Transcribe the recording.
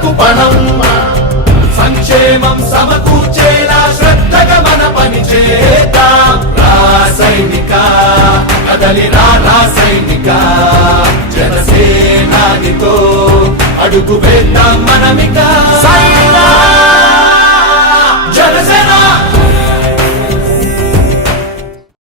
ప్రజలకు పణం సంక్షేమం సమకూర్చేలా శ్రద్ధగా మన పని చేద్దాం రాసైనిక కదలి రాసైనిక జనసేనానితో అడుగు వేద్దాం మనమిక